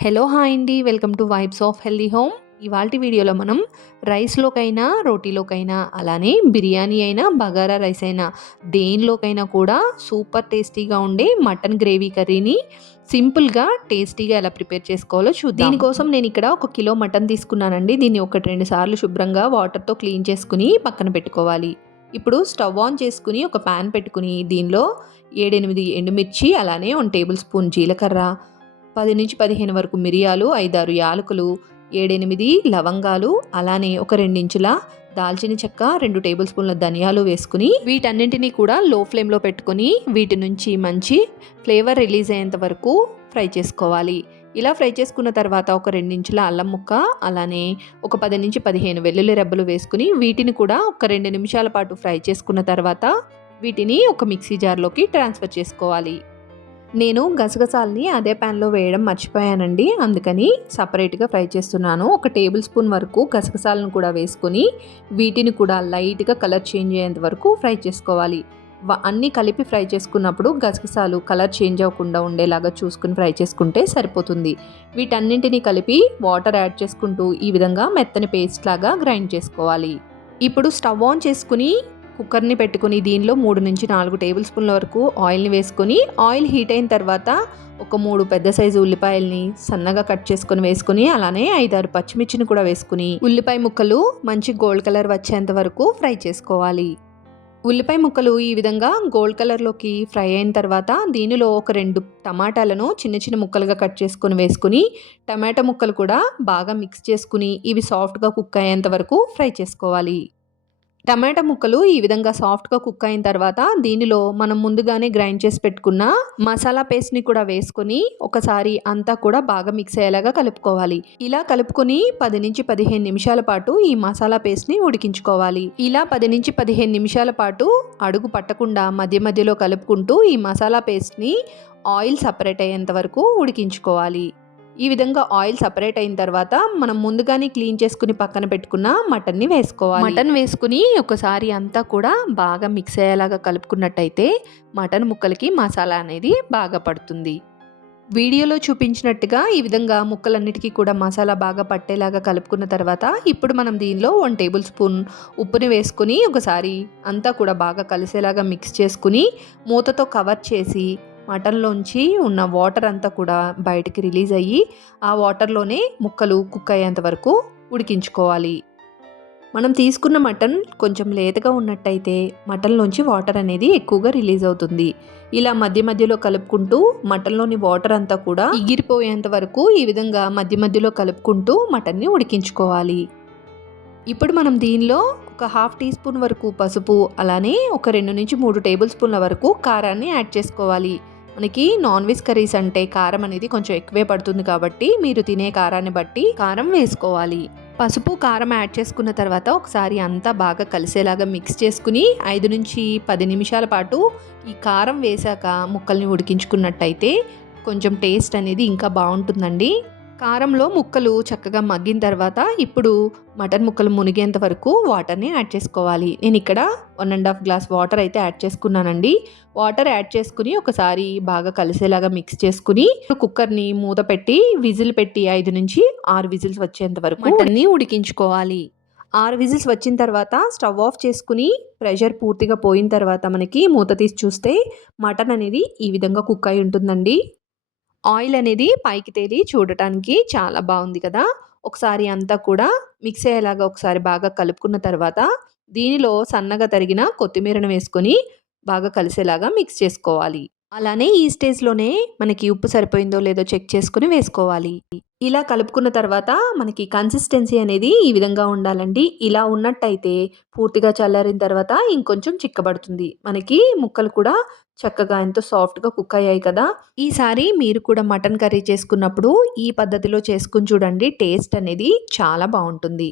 Hello hi అండి welcome to vibes of healthy home. ఇవాళ వీడియోలో మనం రైస్లోకైనా రోటీలోకైనా అలానే బిర్యానీ అయినా బగారా రైస్ అయినా దేనిలోకైనా కూడా సూపర్ టేస్టీగా ఉండే మటన్ గ్రేవీ కర్రీని సింపుల్గా టేస్టీగా ఎలా ప్రిపేర్ చేసుకోవాలో చూద్దాం. దీనికోసం నేను ఇక్కడ ఒక కిలో మటన్ తీసుకున్నానండి. దీన్ని ఒకటి రెండు సార్లు శుభ్రంగా వాటర్తో క్లీన్ చేసుకుని పక్కన పెట్టుకోవాలి. ఇప్పుడు స్టవ్ ఆన్ చేసుకుని ఒక ప్యాన్ పెట్టుకుని దీనిలో ఏడెనిమిది ఎండుమిర్చి అలానే వన్ టేబుల్ స్పూన్ జీలకర్ర పది నుంచి పదిహేను వరకు మిరియాలు ఐదారు యాలకులు ఏడెనిమిది లవంగాలు అలానే ఒక రెండించుల దాల్చిన చెక్క రెండు టేబుల్ స్పూన్ల ధనియాలు వేసుకుని వీటన్నింటినీ కూడా లో ఫ్లేమ్లో పెట్టుకుని వీటి నుంచి మంచి ఫ్లేవర్ రిలీజ్ అయ్యేంత వరకు ఫ్రై చేసుకోవాలి. ఇలా ఫ్రై చేసుకున్న తర్వాత ఒక రెండించుల అల్లం ముక్క అలానే ఒక పది నుంచి పదిహేను వెల్లుల్లి రెబ్బలు వేసుకుని వీటిని కూడా ఒక రెండు నిమిషాల పాటు ఫ్రై చేసుకున్న తర్వాత వీటిని ఒక మిక్సీ జార్లోకి ట్రాన్స్ఫర్ చేసుకోవాలి. నేను గసగసాలని అదే ప్యాన్లో వేయడం మర్చిపోయానండి. అందుకని సపరేట్గా ఫ్రై చేస్తున్నాను. ఒక టేబుల్ స్పూన్ వరకు గసగసాలను కూడా వేసుకొని వీటిని కూడా లైట్గా కలర్ చేంజ్ అయ్యేంత వరకు ఫ్రై చేసుకోవాలి. అన్నీ కలిపి ఫ్రై చేసుకున్నప్పుడు గసగసాలు కలర్ చేంజ్ అవ్వకుండా ఉండేలాగా చూసుకుని ఫ్రై చేసుకుంటే సరిపోతుంది. వీటన్నింటినీ కలిపి వాటర్ యాడ్ చేసుకుంటూ ఈ విధంగా మెత్తని పేస్ట్ లాగా గ్రైండ్ చేసుకోవాలి. ఇప్పుడు స్టవ్ ఆన్ చేసుకుని కుక్కర్ని పెట్టుకుని దీనిలో మూడు నుంచి నాలుగు టేబుల్ స్పూన్ల వరకు ఆయిల్ని వేసుకొని ఆయిల్ హీట్ అయిన తర్వాత ఒక మూడు పెద్ద సైజు ఉల్లిపాయల్ని సన్నగా కట్ చేసుకొని వేసుకుని అలానే ఐదారు పచ్చిమిర్చిని కూడా వేసుకుని ఉల్లిపాయ ముక్కలు మంచి గోల్డ్ కలర్ వచ్చేంత వరకు ఫ్రై చేసుకోవాలి. ఉల్లిపాయ ముక్కలు ఈ విధంగా గోల్డ్ కలర్లోకి ఫ్రై అయిన తర్వాత దీనిలో ఒక రెండు టమాటాలను చిన్న చిన్న ముక్కలుగా కట్ చేసుకొని వేసుకుని టమాటా ముక్కలు కూడా బాగా మిక్స్ చేసుకుని ఇవి సాఫ్ట్గా కుక్ అయ్యేంత వరకు ఫ్రై చేసుకోవాలి. టమాటా ముక్కలు ఈ విధంగా సాఫ్ట్గా కుక్ అయిన తర్వాత దీనిలో మనం ముందుగానే గ్రైండ్ చేసి పెట్టుకున్న మసాలా పేస్ట్ని కూడా వేసుకొని ఒకసారి అంతా కూడా బాగా మిక్స్ అయ్యేలాగా కలుపుకోవాలి. ఇలా కలుపుకొని పది నుంచి పదిహేను నిమిషాల పాటు ఈ మసాలా పేస్ట్ని ఉడికించుకోవాలి. ఇలా పది నుంచి పదిహేను నిమిషాల పాటు అడుగు పట్టకుండా మధ్య మధ్యలో కలుపుకుంటూ ఈ మసాలా పేస్ట్ని ఆయిల్ సపరేట్ అయ్యేంత వరకు ఉడికించుకోవాలి. ఈ విధంగా ఆయిల్ సపరేట్ అయిన తర్వాత మనం ముందుగానే క్లీన్ చేసుకుని పక్కన పెట్టుకున్న మటన్ని వేసుకోవాలి. మటన్ వేసుకుని ఒకసారి అంతా కూడా బాగా మిక్స్ అయ్యేలాగా కలుపుకున్నట్టయితే మటన్ ముక్కలకి మసాలా అనేది బాగా పడుతుంది. వీడియోలో చూపించినట్టుగా ఈ విధంగా ముక్కలన్నిటికీ కూడా మసాలా బాగా పట్టేలాగా కలుపుకున్న తర్వాత ఇప్పుడు మనం దీనిలో వన్ టేబుల్ స్పూన్ ఉప్పుని వేసుకుని ఒకసారి అంతా కూడా బాగా కలిసేలాగా మిక్స్ చేసుకుని మూతతో కవర్ చేసి మటన్లోంచి ఉన్న వాటర్ అంతా కూడా బయటికి రిలీజ్ అయ్యి ఆ వాటర్లోనే ముక్కలు కుక్ అయ్యేంత వరకు ఉడికించుకోవాలి. మనం తీసుకున్న మటన్ కొంచెం లేతగా ఉన్నట్టయితే మటన్లోంచి వాటర్ అనేది ఎక్కువగా రిలీజ్ అవుతుంది. ఇలా మధ్య మధ్యలో కలుపుకుంటూ మటన్లోని వాటర్ అంతా కూడా ఎగిరిపోయేంత వరకు ఈ విధంగా మధ్య మధ్యలో కలుపుకుంటూ మటన్ని ఉడికించుకోవాలి. ఇప్పుడు మనం దీనిలో ఒక హాఫ్ టీ స్పూన్ వరకు పసుపు అలానే ఒక రెండు నుంచి మూడు టేబుల్ స్పూన్ల వరకు కారాన్ని యాడ్ చేసుకోవాలి. మనకి నాన్ వెజ్ కర్రీస్ అంటే కారం అనేది కొంచెం ఎక్కువే పడుతుంది కాబట్టి మీరు తినే కారాన్ని బట్టి కారం వేసుకోవాలి. పసుపు కారం యాడ్ చేసుకున్న తర్వాత ఒకసారి అంతా బాగా కలిసేలాగా మిక్స్ చేసుకుని ఐదు నుంచి పది నిమిషాల పాటు ఈ కారం వేశాక ముక్కల్ని ఉడికించుకున్నట్టయితే కొంచెం టేస్ట్ అనేది ఇంకా బాగుంటుందండి. కారంలో ముక్కలు చక్కగా మగ్గిన తర్వాత ఇప్పుడు మటన్ ముక్కలు మునిగేంత వరకు వాటర్ని యాడ్ చేసుకోవాలి. నేను ఇక్కడ one and half glass water అయితే యాడ్ చేసుకున్నానండి. వాటర్ యాడ్ చేసుకుని ఒకసారి బాగా కలిసేలాగా మిక్స్ చేసుకుని కుక్కర్ని మూత పెట్టి విజిల్ పెట్టి ఐదు నుంచి ఆరు విజిల్స్ వచ్చేంత వరకు మటన్ని ఉడికించుకోవాలి. ఆరు విజిల్స్ వచ్చిన తర్వాత స్టవ్ ఆఫ్ చేసుకుని ప్రెషర్ పూర్తిగా పోయిన తర్వాత మనకి మూత తీసి చూస్తే మటన్ అనేది ఈ విధంగా కుక్ అయి ఉంటుందండి. ఆయిల్ అనేది పైకి తేలి చూడటానికి చాలా బాగుంది కదా. ఒకసారి అంతా కూడా మిక్స్ అయ్యేలాగా ఒకసారి బాగా కలుపుకున్న తర్వాత దీనిలో సన్నగా తరిగిన కొత్తిమీరను వేసుకొని బాగా కలిసేలాగా మిక్స్ చేసుకోవాలి. అలానే ఈ స్టేజ్లోనే మనకి ఉప్పు సరిపోయిందో లేదో చెక్ చేసుకుని వేసుకోవాలి. ఇలా కలుపుకున్న తర్వాత మనకి కన్సిస్టెన్సీ అనేది ఈ విధంగా ఉండాలండి. ఇలా ఉన్నట్టయితే పూర్తిగా చల్లారిన తర్వాత ఇంకొంచెం చిక్కబడుతుంది. మనకి ముక్కలు కూడా చక్కగా ఎంతో సాఫ్ట్గా కుక్ అయ్యాయి కదా! ఈసారి మీరు కూడా మటన్ కర్రీ చేసుకున్నప్పుడు ఈ పద్ధతిలో చేసుకుని చూడండి. టేస్ట్ అనేది చాలా బాగుంటుంది.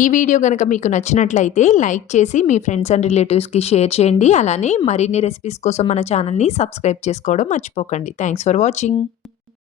ఈ వీడియో కనుక మీకు నచ్చినట్లయితే లైక్ చేసి మీ ఫ్రెండ్స్ అండ్ రిలేటివ్స్కి షేర్ చేయండి. అలానే మరిన్ని రెసిపీస్ కోసం మన ఛానల్ని సబ్స్క్రైబ్ చేసుకోవడం మర్చిపోకండి. Thanks for watching.